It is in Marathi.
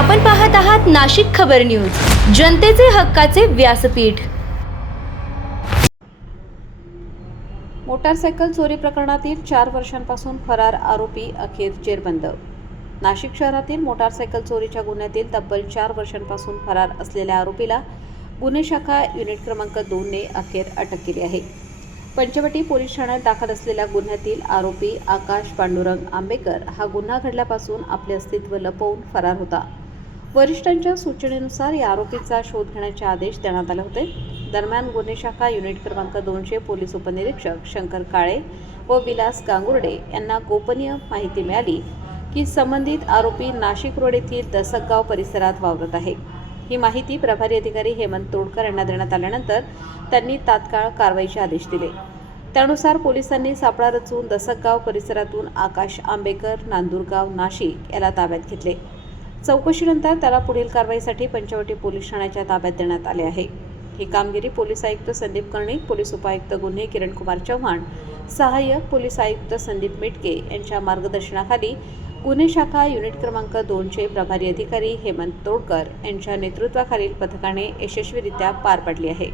आपण पाहत आहात नाशिक खबर न्यूज, जनतेचे हक्काचे व्यासपीठ। मोटारसायकल चोरी प्रकरणातील 4 वर्षांपासून फरार आरोपी अखेर जेरबंद। नाशिक शहरातील मोटारसायकल चोरीच्या गुन्ह्यातील तब्बल 4 वर्षांपासून फरार असलेल्या आरोपीला गुन्हे शाखा युनिट क्रमांक 2 ने अखेर अटक केली आहे। पंचवटी पोलीस ठाण्यात दाखल असलेल्या गुन्ह्यातील आरोपी आकाश पांडुरंग आंबेकर हा गुन्हा घडल्यापासून आपले अस्तित्व लपवून फरार होता। वरिष्ठांच्या सूचनेनुसार या आरोपीचा शोध घेण्याचे आदेश देण्यात आले होते। दरम्यान गुन्हे शाखा युनिट क्रमांक 2चे पोलीस उपनिरीक्षक शंकर काळे व विलास गांगुर्डे यांना गोपनीय माहिती मिळाली की संबंधित आरोपी नाशिक रोड येथील दसगाव परिसरात वावरत आहे। ही माहिती प्रभारी अधिकारी हेमंत तोडकर यांना देण्यात आल्यानंतर त्यांनी तात्काळ कारवाईचे आदेश दिले। त्यानुसार पोलिसांनी सापळा रचून दसगाव परिसरातून आकाश आंबेकर नांदुरगाव नाशिक याला ताब्यात घेतले। चौकशीनंतर त्याला पुढील कारवाईसाठी पंचवटी पोलीस ठाण्याच्या ताब्यात देण्यात आले आहे। ही कामगिरी पोलीस आयुक्त संदीप कर्णिक, पोलीस उपायुक्त गुन्हे किरण कुमार चव्हाण, सहाय्यक पोलीस आयुक्त संदीप मिटके यांच्या मार्गदर्शनाखाली गुन्हे शाखा युनिट क्रमांक 2चे प्रभारी अधिकारी हेमंत तोडकर यांच्या नेतृत्वाखालील पथकाने यशस्वीरित्या पार पाडली आहे।